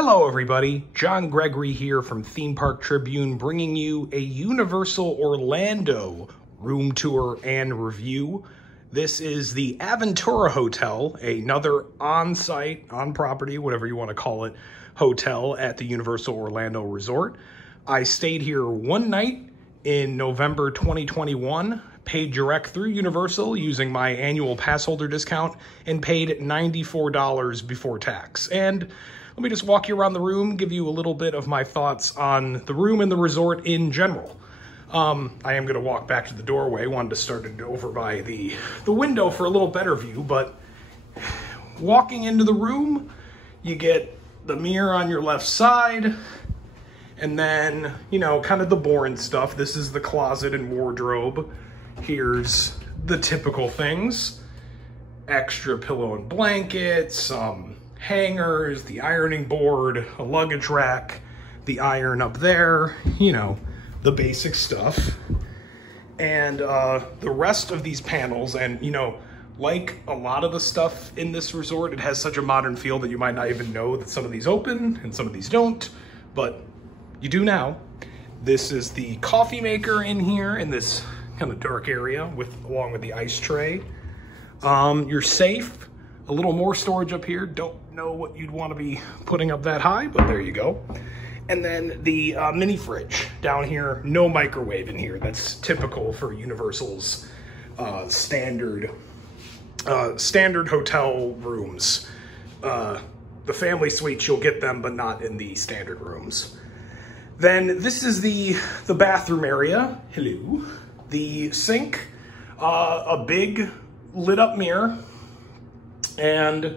Hello everybody, John Gregory here from Theme Park Tribune bringing you a Universal Orlando room tour and review. This is the Aventura Hotel, another on-site, on-property, whatever you want to call it, hotel at the Universal Orlando Resort. I stayed here one night in November 2021, paid direct through Universal using my annual pass holder discount, and paid $94 before tax. And let me just walk you around the room, give you a little bit of my thoughts on the room and the resort in general. I am going to walk back to the doorway. Wanted to start it over by the window for a little better view, but walking into the room, you get the mirror on your left side, and then, you know, kind of the boring stuff. This is the closet and wardrobe. Here's the typical things. Extra pillow and blankets, hangers, the ironing board, a luggage rack, the iron up there, you know, the basic stuff. And the rest of these panels, and you know, like a lot of the stuff in this resort, it has such a modern feel that you might not even know that some of these open and some of these don't, but you do now. This is the coffee maker in here in this kind of dark area along with the ice tray. Your safe, a little more storage up here. Don't know what you'd want to be putting up that high, but there you go. And then the mini fridge down here. No microwave in here. That's typical for Universal's standard hotel rooms. The family suites, you'll get them, but not in the standard rooms. Then this is the bathroom area. Hello. The sink, a big lit up mirror, and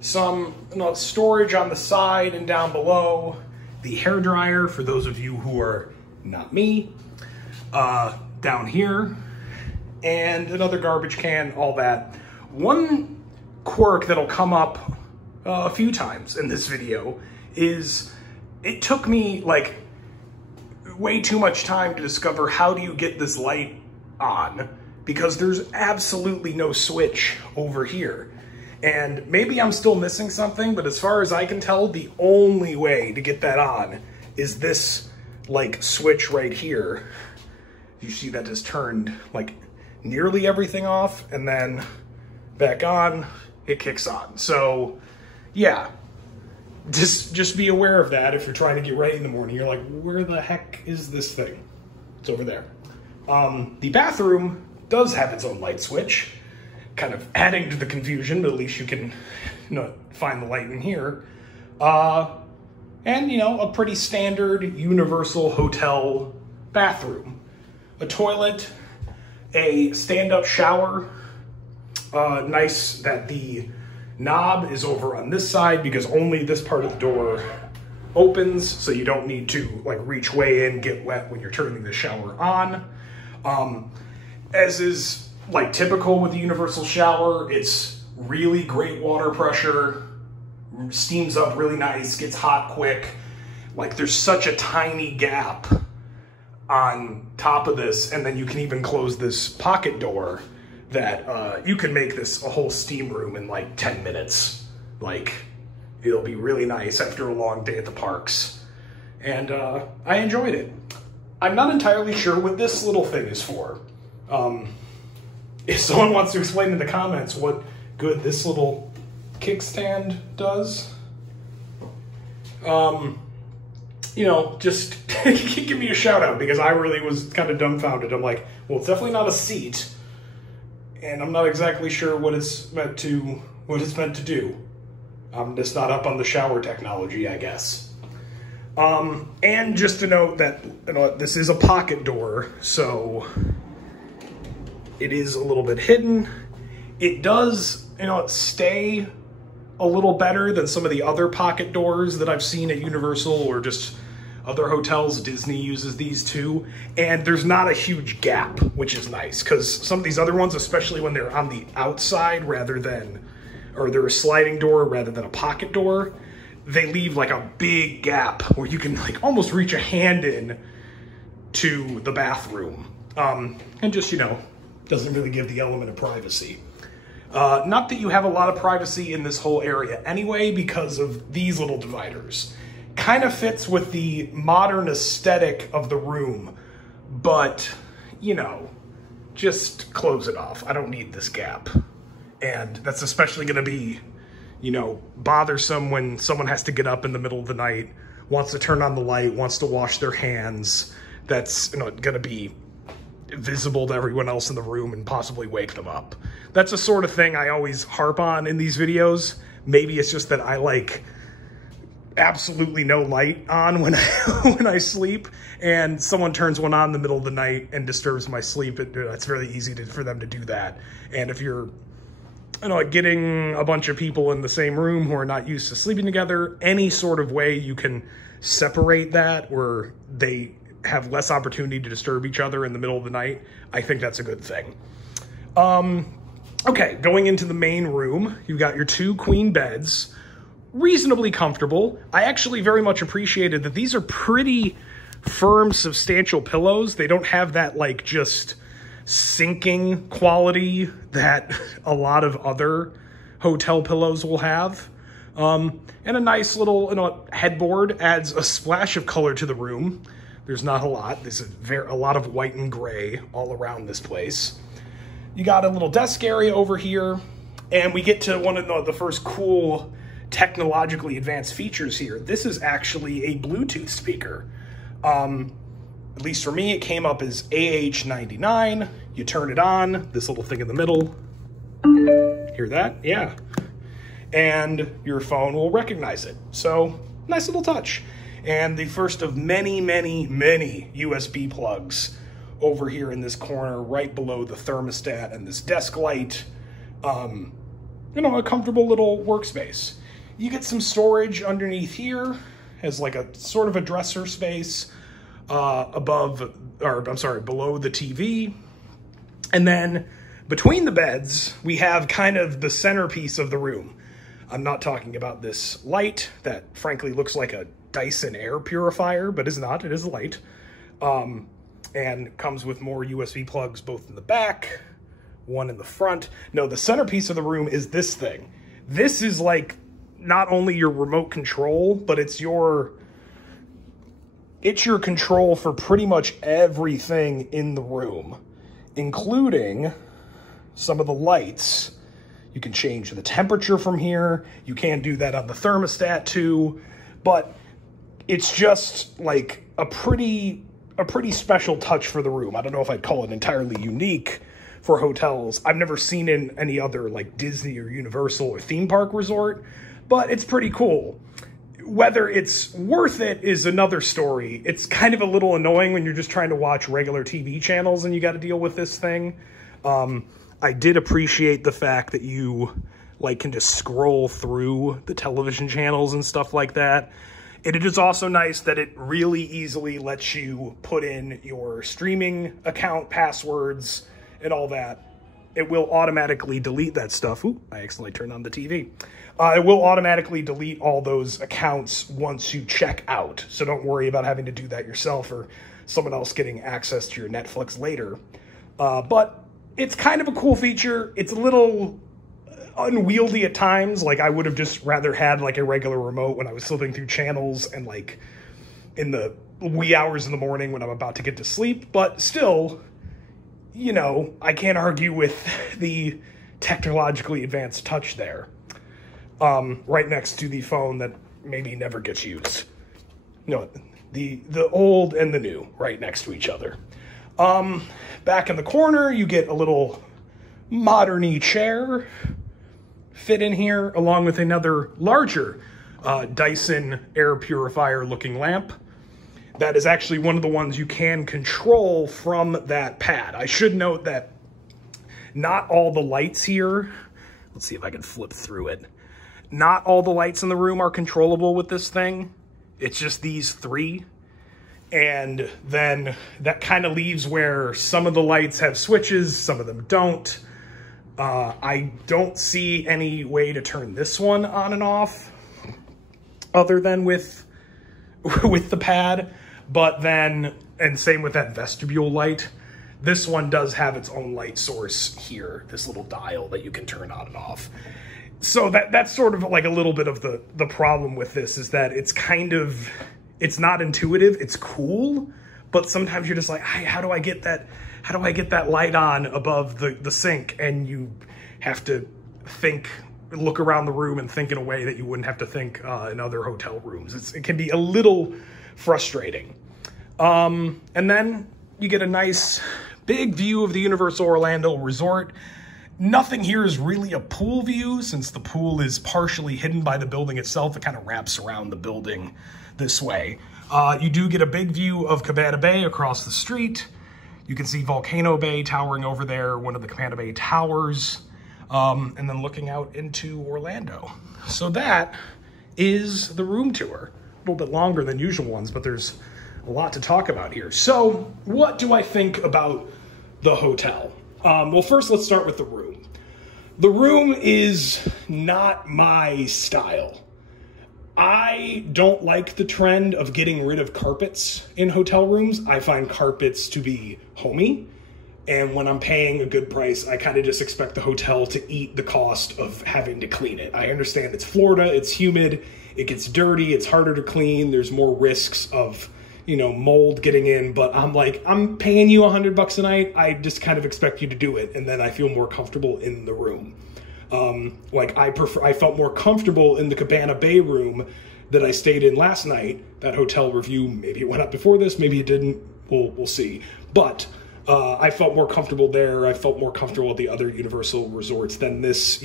some storage on the side and down below. The hair dryer, for those of you who are not me, down here, and another garbage can, all that. One quirk that'll come up a few times in this video is it took me like way too much time to discover how do you get this light on, because there's absolutely no switch over here. And maybe I'm still missing something, but as far as I can tell, the only way to get that on is this like switch right here. You see that just turned like nearly everything off, and then back on, it kicks on. So yeah, just be aware of that if you're trying to get ready in the morning. You're like, where the heck is this thing? It's over there. The bathroom does have its own light switch, kind of adding to the confusion, but at least you can, you know, find the light in here. And, you know, a pretty standard Universal hotel bathroom. A toilet, a stand-up shower. Nice that the knob is over on this side because only this part of the door opens, so you don't need to like reach way in, get wet when you're turning the shower on. As is like typical with the Universal shower, it's really great water pressure, steams up really nice, gets hot quick. Like there's such a tiny gap on top of this, and then you can even close this pocket door that you can make this a whole steam room in like 10 minutes. Like it'll be really nice after a long day at the parks. And I enjoyed it. I'm not entirely sure what this little thing is for. If someone wants to explain in the comments what good this little kickstand does, you know, just give me a shout out, because I really was kind of dumbfounded. I'm like, well, it's definitely not a seat, and I'm not exactly sure what it's meant to do. I'm just not up on the shower technology, I guess. And just to note that, you know, this is a pocket door, so it is a little bit hidden. It does, you know, stay a little better than some of the other pocket doors that I've seen at Universal or just other hotels. Disney uses these too. And there's not a huge gap, which is nice, because some of these other ones, especially when they're on the outside rather than, or they're a sliding door rather than a pocket door, they leave like a big gap where you can like almost reach a hand in to the bathroom. And just, you know, doesn't really give the element of privacy. Not that you have a lot of privacy in this whole area anyway because of these little dividers. Kind of fits with the modern aesthetic of the room, but, you know, just close it off. I don't need this gap. And that's especially going to be, you know, bothersome when someone has to get up in the middle of the night, wants to turn on the light, wants to wash their hands. That's, you know, going to be visible to everyone else in the room and possibly wake them up. That's the sort of thing I always harp on in these videos. Maybe it's just that I like absolutely no light on when when I sleep, and someone turns one on in the middle of the night and disturbs my sleep. It's very easy for them to do that. And if you're, you know, getting a bunch of people in the same room who are not used to sleeping together, any sort of way you can separate that where they have less opportunity to disturb each other in the middle of the night, I think that's a good thing. Okay, going into the main room, you've got your 2 queen beds, reasonably comfortable. I actually very much appreciated that these are pretty firm, substantial pillows. They don't have that, like, just sinking quality that a lot of other hotel pillows will have. And a nice little, you know, headboard adds a splash of color to the room. There's not a lot. There's a lot of white and gray all around this place. You got a little desk area over here, and we get to one of the first cool technologically advanced features here. This is actually a Bluetooth speaker. At least for me, it came up as AH99. You turn it on, this little thing in the middle. Hear that? Yeah. And your phone will recognize it. So, nice little touch. And the first of many, many, many USB plugs over here in this corner, right below the thermostat and this desk light. You know, a comfortable little workspace. You get some storage underneath here as like a sort of a dresser space below the TV. And then between the beds, we have kind of the centerpiece of the room. I'm not talking about this light that frankly looks like a Dyson air purifier, but is not. It is a light. And comes with more USB plugs both in the back, one in the front. No, the centerpiece of the room is this thing. This is like not only your remote control, but it's your control for pretty much everything in the room, including some of the lights. You can change the temperature from here. You can do that on the thermostat too, but it's just like a pretty special touch for the room. I don't know if I'd call it entirely unique for hotels. I've never seen in any other like Disney or Universal or theme park resort, but it's pretty cool. Whether it's worth it is another story. It's kind of a little annoying when you're just trying to watch regular TV channels and you got to deal with this thing. I did appreciate the fact that you like can just scroll through the television channels and stuff like that. And it is also nice that it really easily lets you put in your streaming account passwords and all that. It will automatically delete that stuff. Ooh, I accidentally turned on the TV. It will automatically delete all those accounts once you check out. So don't worry about having to do that yourself or someone else getting access to your Netflix later. But it's kind of a cool feature. It's a little unwieldy at times. Like I would have just rather had like a regular remote when I was flipping through channels and like in the wee hours in the morning when I'm about to get to sleep. But still, you know, I can't argue with the technologically advanced touch there. Right next to the phone that maybe never gets used. You know, the old and the new right next to each other. Back in the corner, you get a little modern-y chair fit in here, along with another larger Dyson air purifier looking lamp. That is actually one of the ones you can control from that pad. I should note that not all the lights here, let's see if I can flip through it. Not all the lights in the room are controllable with this thing. It's just these 3. And then that kind of leaves where some of the lights have switches, some of them don't. I don't see any way to turn this one on and off other than with the pad. But then, and same with that vestibule light, This one does have its own light source here, this little dial that you can turn on and off. So that's sort of like a little bit of the problem with this, is that it's kind of, it's not intuitive. It's cool, but sometimes you're just like, how do I get that light on above the sink? And you have to look around the room and think in a way that you wouldn't have to think in other hotel rooms. It can be a little frustrating. And then you get a nice big view of the Universal Orlando Resort. Nothing here is really a pool view, since the pool is partially hidden by the building itself. It kind of wraps around the building this way. You do get a big view of Cabana Bay across the street. You can see Volcano Bay towering over there, one of the Cabana Bay towers, and then looking out into Orlando. So that is the room tour. A little bit longer than usual ones, but there's a lot to talk about here. So what do I think about the hotel? Well, first let's start with the room. The room is not my style. I don't like the trend of getting rid of carpets in hotel rooms. I find carpets to be homey. And when I'm paying a good price, I kind of just expect the hotel to eat the cost of having to clean it. I understand it's Florida, it's humid, it gets dirty, it's harder to clean, there's more risks of, mold getting in, but I'm like, I'm paying you $100 a night. I just kind of expect you to do it. And then I feel more comfortable in the room. I felt more comfortable in the Cabana Bay room that I stayed in last night. That hotel review, maybe it went up before this, maybe it didn't. We'll see. But I felt more comfortable there. I felt more comfortable at the other Universal resorts than this,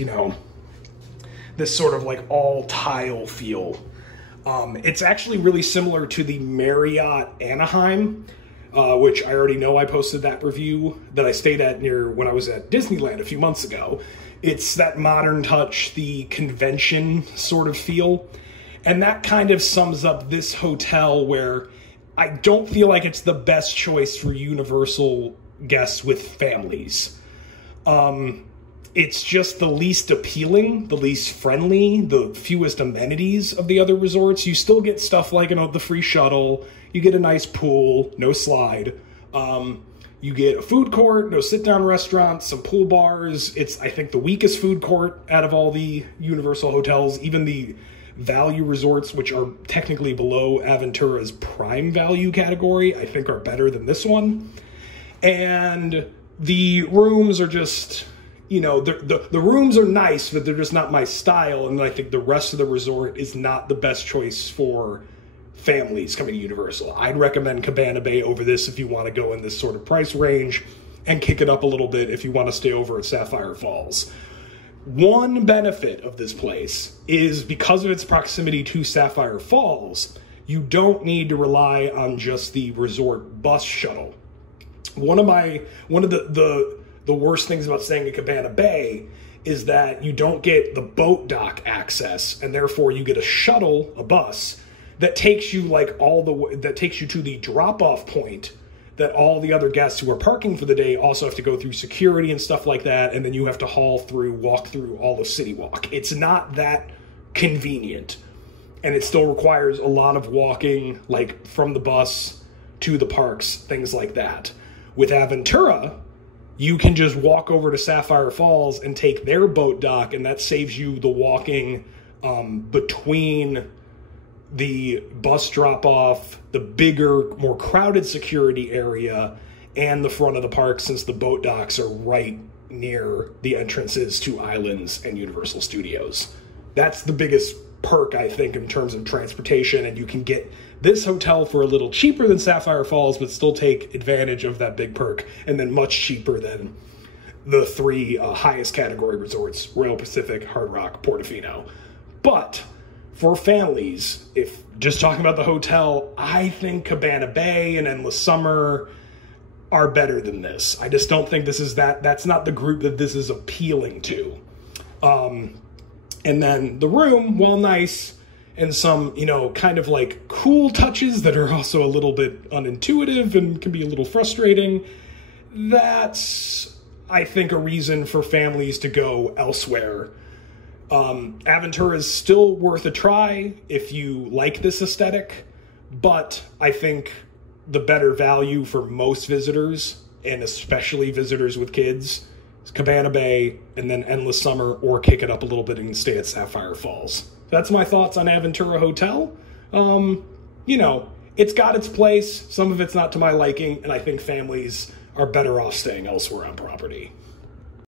this sort of like all tile feel. It's actually really similar to the Marriott Anaheim, which I already know. I posted that review that I stayed at when I was at Disneyland a few months ago. It's that modern touch, the convention sort of feel. And that kind of sums up this hotel, where I don't feel like it's the best choice for Universal guests with families. It's just the least appealing, the least friendly, the fewest amenities of the other resorts. You still get stuff like, the free shuttle. You get a nice pool, no slide. You get a food court, no sit-down restaurants, some pool bars. It's, I think, the weakest food court out of all the Universal hotels. Even the value resorts, which are technically below Aventura's prime value category, I think are better than this one. And the rooms are just, the rooms are nice, but they're just not my style. And I think the rest of the resort is not the best choice for families coming to Universal. I'd recommend Cabana Bay over this if you want to go in this sort of price range, and kick it up a little bit if you want to stay over at Sapphire Falls. One benefit of this place is, because of its proximity to Sapphire Falls, you don't need to rely on just the resort bus shuttle. One of the worst things about staying at Cabana Bay is that you don't get the boat dock access, and therefore you get a shuttle, a bus, that takes you that takes you to the drop-off point that all the other guests who are parking for the day also have to go through security and stuff like that, and then you have to walk through all of City Walk. It's not that convenient, and it still requires a lot of walking, like from the bus to the parks, things like that. With Aventura, you can just walk over to Sapphire Falls and take their boat dock, and that saves you the walking between the bus drop-off, the bigger, more crowded security area, and the front of the park, since the boat docks are right near the entrances to Islands and Universal Studios. That's the biggest perk, I think, in terms of transportation, and you can get this hotel for a little cheaper than Sapphire Falls, but still take advantage of that big perk, and then much cheaper than the three highest category resorts, Royal Pacific, Hard Rock, Portofino. But for families, if just talking about the hotel, I think Cabana Bay and Endless Summer are better than this. I just don't think that's not the group that this is appealing to. And then the room, while nice, and some, kind of like cool touches that are also a little bit unintuitive and can be a little frustrating, that's, I think, a reason for families to go elsewhere. Aventura is still worth a try if you like this aesthetic, but I think the better value for most visitors and especially visitors with kids, is Cabana Bay and then Endless Summer, or kick it up a little bit and stay at Sapphire Falls. That's my thoughts on Aventura Hotel. You know, it's got its place. Some of it's not to my liking, and I think families are better off staying elsewhere on property.